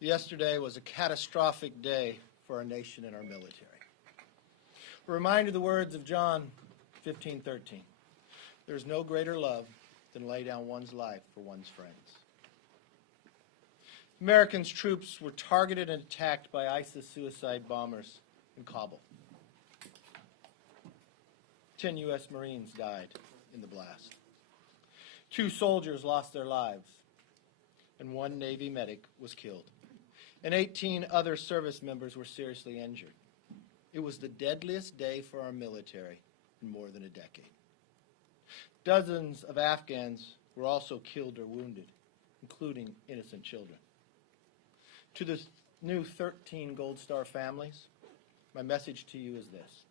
Yesterday was a catastrophic day for our nation and our military. We're reminded of the words of John 15:13. There is no greater love than lay down one's life for one's friends. Americans' troops were targeted and attacked by ISIS suicide bombers in Kabul. 10 U.S. Marines died in the blast. 2 soldiers lost their lives, and 1 Navy medic was killed. And 18 other service members were seriously injured. It was the deadliest day for our military in more than a decade. Dozens of Afghans were also killed or wounded, including innocent children. To the new 13 Gold Star families, my message to you is this.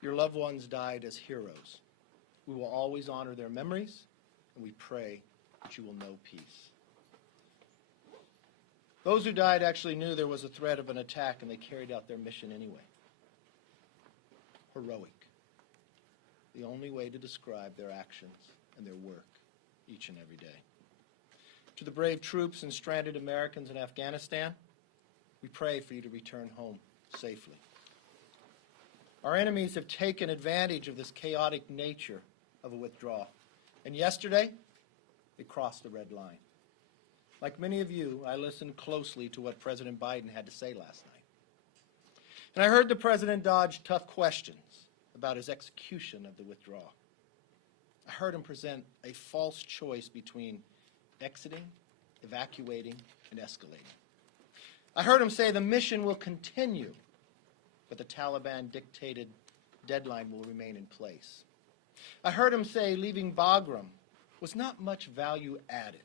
Your loved ones died as heroes. We will always honor their memories, and we pray that you will know peace. Those who died actually knew there was a threat of an attack, and they carried out their mission anyway. Heroic. The only way to describe their actions and their work each and every day. To the brave troops and stranded Americans in Afghanistan, we pray for you to return home safely. Our enemies have taken advantage of this chaotic nature of a withdrawal. And yesterday, they crossed the red line. Like many of you, I listened closely to what President Biden had to say last night. And I heard the President dodge tough questions about his execution of the withdrawal. I heard him present a false choice between exiting, evacuating, and escalating. I heard him say the mission will continue, but the Taliban-dictated deadline will remain in place. I heard him say leaving Bagram was not much value added,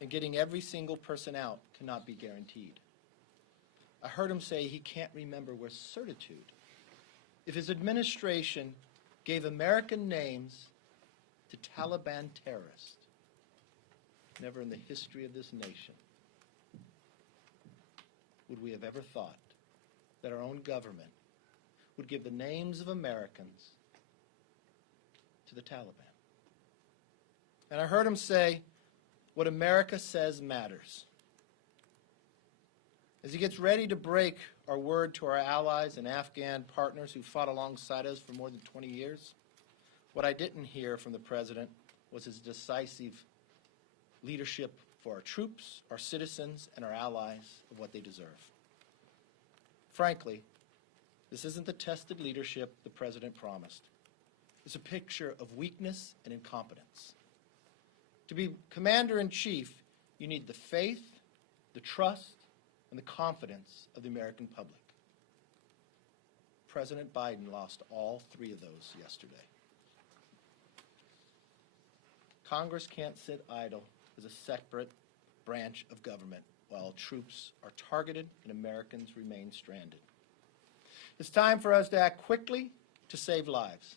and getting every single person out cannot be guaranteed. I heard him say he can't remember with certitude if his administration gave American names to Taliban terrorists. Never in the history of this nation would we have ever thought that our own government would give the names of Americans to the Taliban. And I heard him say, what America says matters. As he gets ready to break our word to our allies and Afghan partners who fought alongside us for more than 20 years, what I didn't hear from the President was his decisive leadership for our troops, our citizens, and our allies of what they deserve. Frankly, this isn't the tested leadership the President promised. It's a picture of weakness and incompetence. To be commander-in-chief, you need the faith, the trust, and the confidence of the American public. President Biden lost all 3 of those yesterday. Congress can't sit idle as a separate branch of government while troops are targeted and Americans remain stranded. It's time for us to act quickly to save lives.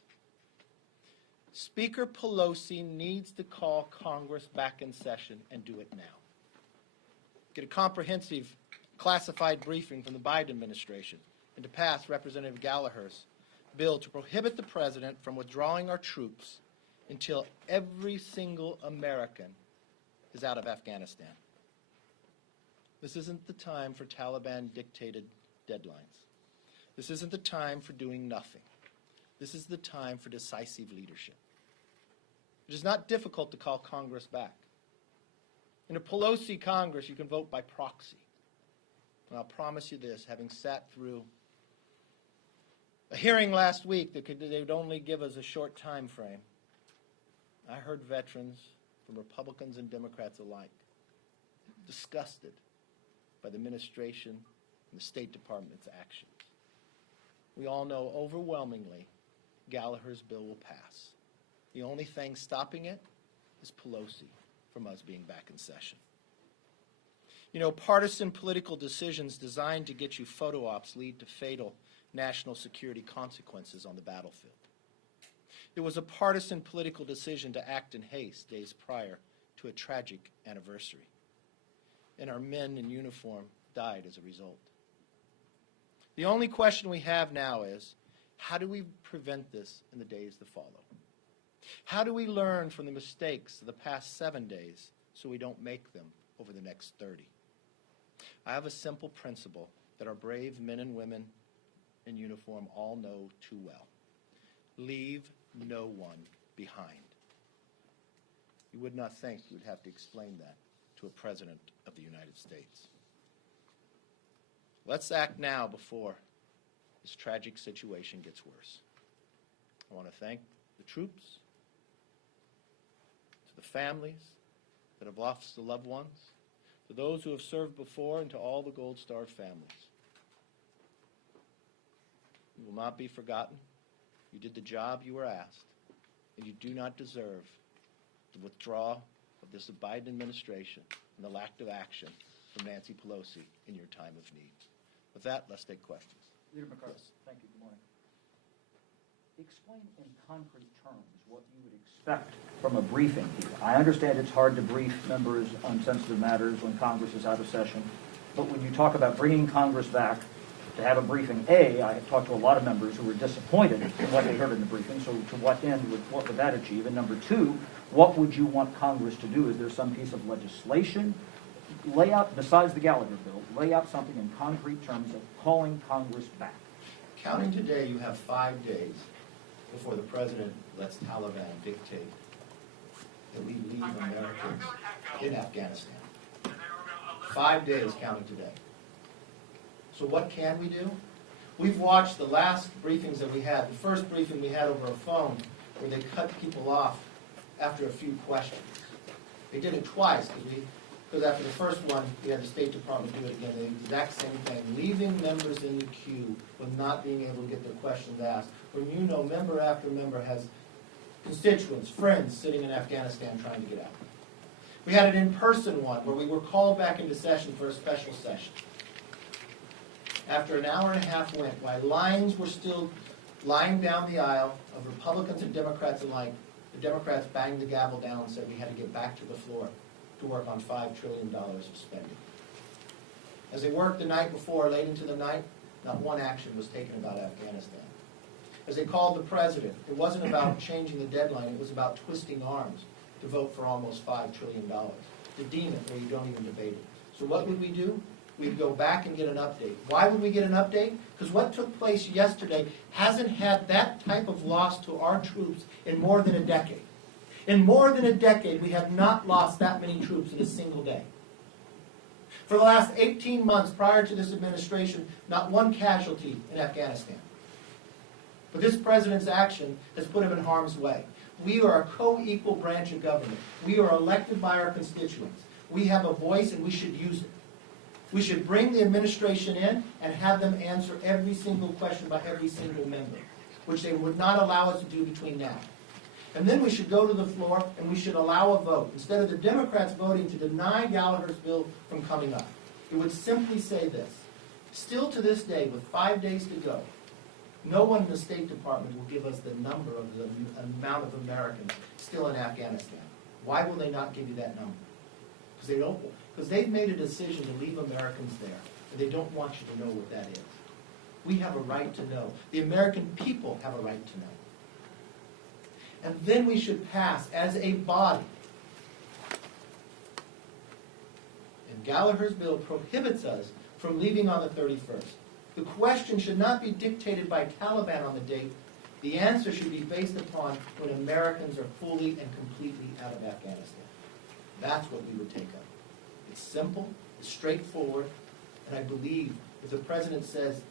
Speaker Pelosi needs to call Congress back in session and do it now. Get a comprehensive classified briefing from the Biden administration and to pass Representative Gallagher's bill to prohibit the President from withdrawing our troops until every single American is out of Afghanistan. This isn't the time for Taliban-dictated deadlines. This isn't the time for doing nothing. This is the time for decisive leadership. It is not difficult to call Congress back. In a Pelosi Congress, you can vote by proxy. And I'll promise you this, having sat through a hearing last week that they would only give us a short time frame, I heard veterans from Republicans and Democrats alike disgusted by the administration and the State Department's actions. We all know overwhelmingly Gallagher's bill will pass. The only thing stopping it is Pelosi from us being back in session. You know, partisan political decisions designed to get you photo ops lead to fatal national security consequences on the battlefield. It was a partisan political decision to act in haste days prior to a tragic anniversary. And our men in uniform died as a result. The only question we have now is, how do we prevent this in the days that follow? How do we learn from the mistakes of the past 7 days so we don't make them over the next 30. I have a simple principle that our brave men and women in uniform all know too well. Leave no one behind. You would not think you would have to explain that to a president of the United States. Let's act now before this tragic situation gets worse. I want to thank the troops, to the families that have lost the loved ones, to those who have served before, and to all the Gold Star families. You will not be forgotten. You did the job you were asked, and you do not deserve the withdrawal of this Biden administration and the lack of action from Nancy Pelosi in your time of need. With that, let's take questions. Leader McCarthy, thank you. Good morning. Explain in concrete terms what you would expect from a briefing here. I understand it's hard to brief members on sensitive matters when Congress is out of session, but when you talk about bringing Congress back to have a briefing, A, I have talked to a lot of members who were disappointed in what they heard in the briefing, so to what end, what would that achieve? And number two, what would you want Congress to do? Is there some piece of legislation? Lay out, besides the Gallagher bill, lay out something in concrete terms of calling Congress back. Counting today, you have 5 days before the president lets Taliban dictate that we leave Americans in Afghanistan. 5 days counting today. So what can we do? We've watched the last briefings that we had. The first briefing we had over a phone where they cut people off after a few questions. They did it twice because after the first one, we had the State Department do it again. They did the exact same thing, leaving members in the queue with not being able to get their questions asked. When you know member after member has constituents, friends sitting in Afghanistan trying to get out. We had an in-person one where we were called back into session for a special session. After an hour and a half went, while lines were still lying down the aisle of Republicans and Democrats alike, the Democrats banged the gavel down and said we had to get back to the floor to work on $5 trillion of spending. As they worked the night before, late into the night, not one action was taken about Afghanistan. As they called the president, it wasn't about changing the deadline, it was about twisting arms to vote for almost $5 trillion, to deem it where you don't even debate it. So what would we do? We'd go back and get an update. Why would we get an update? Because what took place yesterday hasn't had that type of loss to our troops in more than a decade. In more than a decade, we have not lost that many troops in a single day. For the last 18 months prior to this administration, not one casualty in Afghanistan. But this president's action has put him in harm's way. We are a co-equal branch of government. We are elected by our constituents. We have a voice and we should use it. We should bring the administration in and have them answer every single question by every single member, which they would not allow us to do between now. And then we should go to the floor and we should allow a vote. Instead of the Democrats voting to deny Gallagher's bill from coming up, it would simply say this. Still to this day, with 5 days to go, no one in the State Department will give us the number of the amount of Americans still in Afghanistan. Why will they not give you that number? Because they don't. Because they've made a decision to leave Americans there, and they don't want you to know what that is. We have a right to know. The American people have a right to know. And then we should pass, as a body, and Gallagher's bill prohibits us from leaving on the 31st. The question should not be dictated by Taliban on the date. The answer should be based upon when Americans are fully and completely out of Afghanistan. That's what we would take up. It's simple, it's straightforward, and I believe if the president says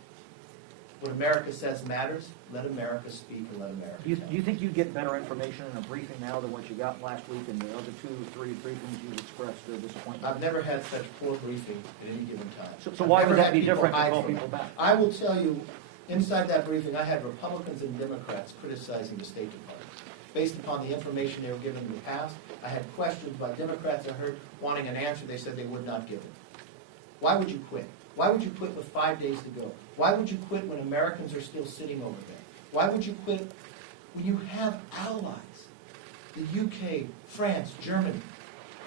what America says matters, let America speak and let America Do you think you get better information in a briefing now than what you got last week and the other 2 or 3 briefings you expressed disappointment? I've never had such poor briefing at any given time. So why would that be different to call people back? I will tell you, inside that briefing, I had Republicans and Democrats criticizing the State Department. Based upon the information they were given in the past, I had questions by Democrats I heard wanting an answer. They said they would not give it. Why would you quit? Why would you quit with 5 days to go? Why would you quit when Americans are still sitting over there? Why would you quit when you have allies, the UK, France, Germany,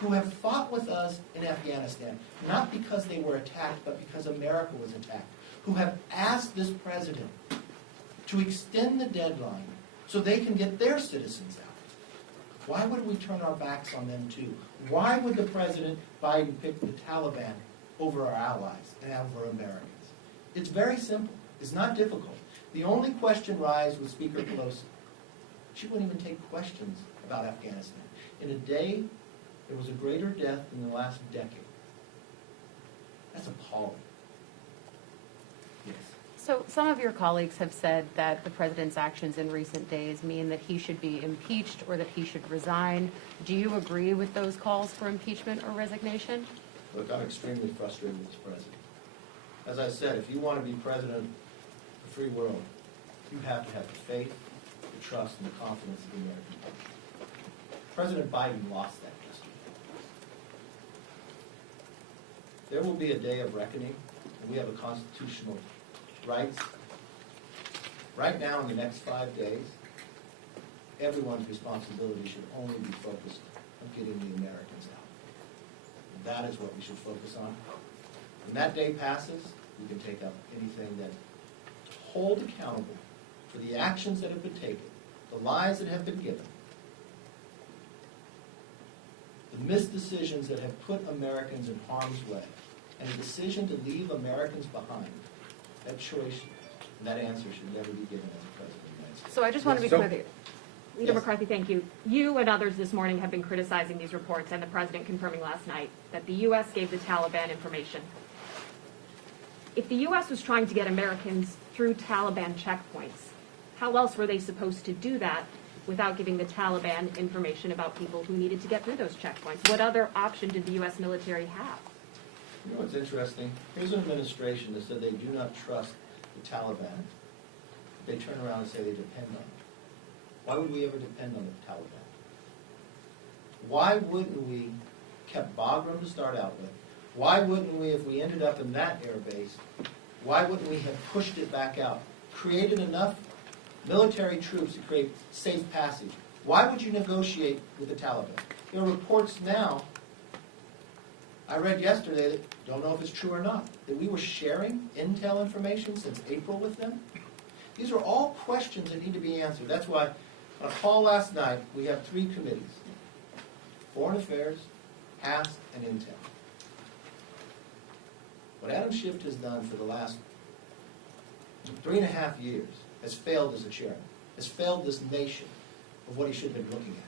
who have fought with us in Afghanistan, not because they were attacked, but because America was attacked, who have asked this president to extend the deadline so they can get their citizens out. Why would we turn our backs on them too? Why would the President Biden pick the Taliban over our allies and over Americans? It's very simple. It's not difficult. The only question raised with Speaker Pelosi, she wouldn't even take questions about Afghanistan. In a day, there was a greater death in the last decade. That's appalling. Yes. So some of your colleagues have said that the president's actions in recent days mean that he should be impeached or that he should resign. Do you agree with those calls for impeachment or resignation? Look, I'm extremely frustrated with this president. As I said, if you want to be president of the free world, you have to have the faith, the trust, and the confidence of the American people. President Biden lost that yesterday. There will be a day of reckoning, and we have a constitutional rights. Right now, in the next 5 days, everyone's responsibility should only be focused on getting the Americans out. And that is what we should focus on. When that day passes, we can take up anything that hold accountable for the actions that have been taken, the lies that have been given, the missed decisions that have put Americans in harm's way, and a decision to leave Americans behind. That choice, that answer should never be given as a president of the United States. So I just want to be So- clear. Leader Yes. McCarthy, thank you. You and others this morning have been criticizing these reports and the president confirming last night that the U.S. gave the Taliban information. If the U.S. was trying to get Americans through Taliban checkpoints, how else were they supposed to do that without giving the Taliban information about people who needed to get through those checkpoints? What other option did the U.S. military have? You know what's interesting? Here's an administration that said they do not trust the Taliban. They turn around and say they depend on them. Why would we ever depend on the Taliban? Why wouldn't we kept Bagram to start out with? Why wouldn't we, if we ended up in that air base, why wouldn't we have pushed it back out, created enough military troops to create safe passage? Why would you negotiate with the Taliban? There are reports now, I read yesterday, that don't know if it's true or not, that we were sharing intel information since April with them. These are all questions that need to be answered. That's why on a call last night, we have 3 committees: Foreign Affairs, HASC, and Intel. What Adam Schiff has done for the last 3.5 years has failed as a chairman, has failed this nation of what he should have been looking at.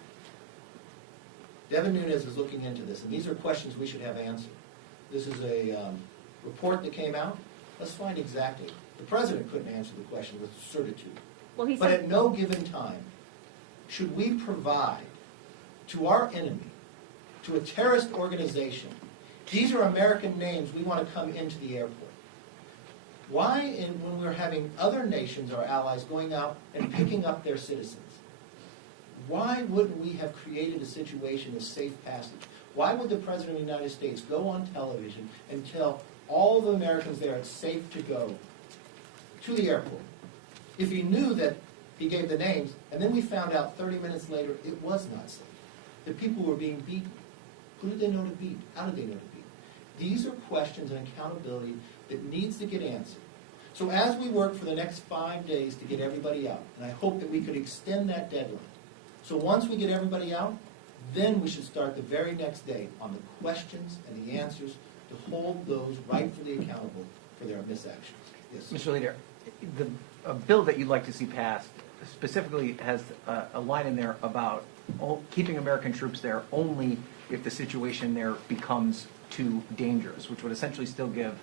Devin Nunes is looking into this, and these are questions we should have answered. This is a report that came out. Let's find exactly. The president couldn't answer the question with certitude. Well, he But said at no given time should we provide to our enemy, to a terrorist organization, these are American names, we want to come into the airport. Why, when we're having other nations, our allies, going out and picking up their citizens, why wouldn't we have created a situation of safe passage? Why would the President of the United States go on television and tell all the Americans there it's safe to go to the airport if he knew that he gave the names, and then we found out 30 minutes later it was not safe? The people were being beaten. Who did they know to beat? How did they know to beat? These are questions and accountability that needs to get answered. So as we work for the next 5 days to get everybody out, and I hope that we could extend that deadline. So once we get everybody out, then we should start the very next day on the questions and the answers to hold those rightfully accountable for their misactions. Yes. Mr. Leader, a bill that you'd like to see passed specifically has a line in there about keeping American troops there only if the situation there becomes too dangerous, which would essentially still give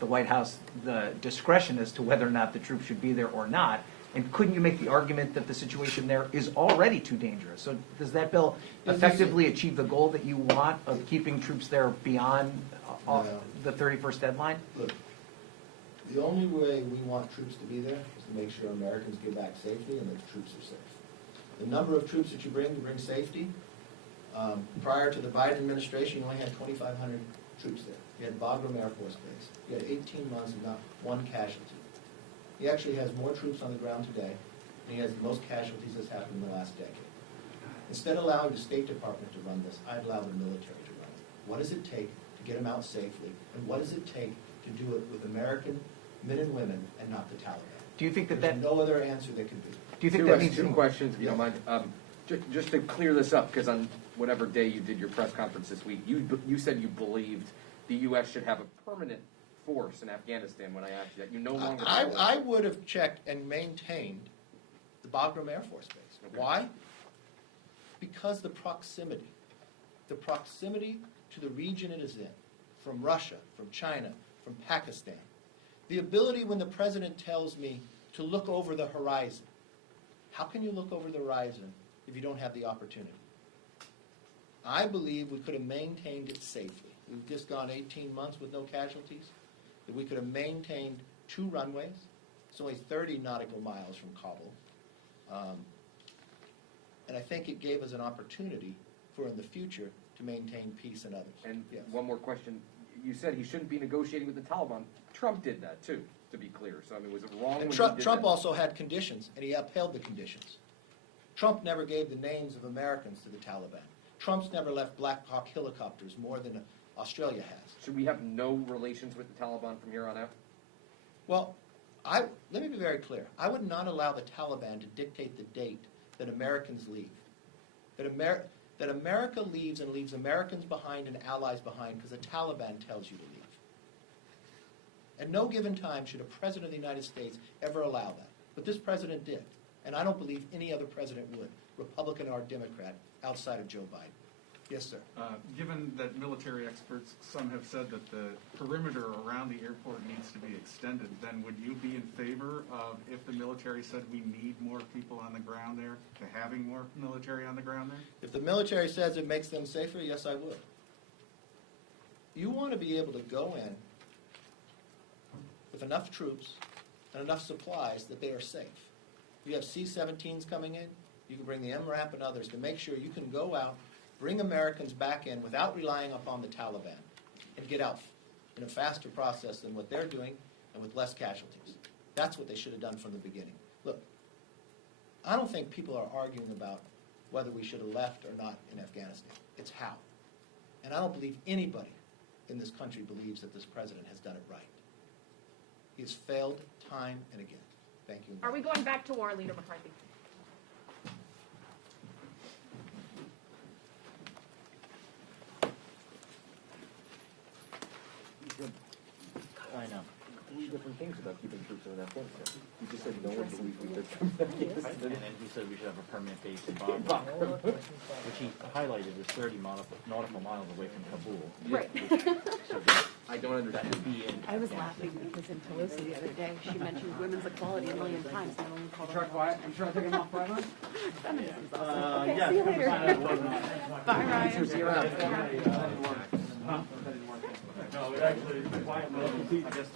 the White House the discretion as to whether or not the troops should be there or not. And couldn't you make the argument that the situation there is already too dangerous? So does that bill effectively achieve the goal that you want of keeping troops there beyond the 31st deadline? Look, the only way we want troops to be there is to make sure Americans get back safely and that the troops are safe. The number of troops that you bring to bring safety, prior to the Biden administration, you only had 2,500 troops there. You had Bagram Air Force Base. You had 18 months of not one casualty. He actually has more troops on the ground today, and he has the most casualties that's happened in the last decade. Instead of allowing the State Department to run this, I'd allow the military to run it. What does it take to get them out safely, and what does it take to do it with American men and women and not the Taliban? Do you think that There's no other answer that could be. do you think that means two questions, if you don't mind. Just to clear this up, because on whatever day you did your press conference this week, you said you believed the U.S. should have a permanent force in Afghanistan. When I asked you that, you no longer. I would have checked and maintained the Bagram Air Force Base. Okay. Why? Because the proximity to the region it is in, from Russia, from China, from Pakistan, the ability when the president tells me to look over the horizon. How can you look over the horizon if you don't have the opportunity? I believe we could have maintained it safely. We've just gone 18 months with no casualties. That we could have maintained 2 runways. It's only 30 nautical miles from Kabul. And I think it gave us an opportunity for, in the future, to maintain peace and others. And yes. one more question. You said he shouldn't be negotiating with the Taliban. Trump did that too, to be clear. So I mean, was it wrong? And when Trump he did Trump that? also had conditions, and he upheld the conditions. Trump never gave the names of Americans to the Taliban. Trump's never left Black Hawk helicopters more than Australia has. Should we have no relations with the Taliban from here on out? Well, let me be very clear. I would not allow the Taliban to dictate the date that Americans leave. That America leaves and leaves Americans behind and allies behind because the Taliban tells you to leave. At no given time should a president of the United States ever allow that. But this president did. And I don't believe any other president would, Republican or Democrat, outside of Joe Biden. Yes, sir. Given that military experts, some have said that the perimeter around the airport needs to be extended, then would you be in favor of, if the military said we need more people on the ground there, to having more military on the ground there? If the military says it makes them safer, yes, I would. You want to be able to go in with enough troops and enough supplies that they are safe. You have C-17s coming in, you can bring the MRAP and others to make sure you can go out, bring Americans back in without relying upon the Taliban, and get out in a faster process than what they're doing and with less casualties. That's what they should have done from the beginning. Look, I don't think people are arguing about whether we should have left or not in Afghanistan. It's how. And I don't believe anybody in this country believes that this president has done it right. He has failed time and again. Thank you. Are we going back to war, Leader McCarthy? I know. Three different things about keeping troops in Afghanistan. You just said no one believes we did from Afghanistan. And then he said we should have a permanent base in Bagram, which he highlighted was 30 nautical miles away from Kabul. Right. So I don't that understand. would be in. I was laughing because in Toulouse the other day, she mentioned women's equality a million times, and I only called her quiet. I'm trying to take him off forever. feminism's awesome. Okay, see you later. Bye, Ryan. See you around. No, it actually, I guess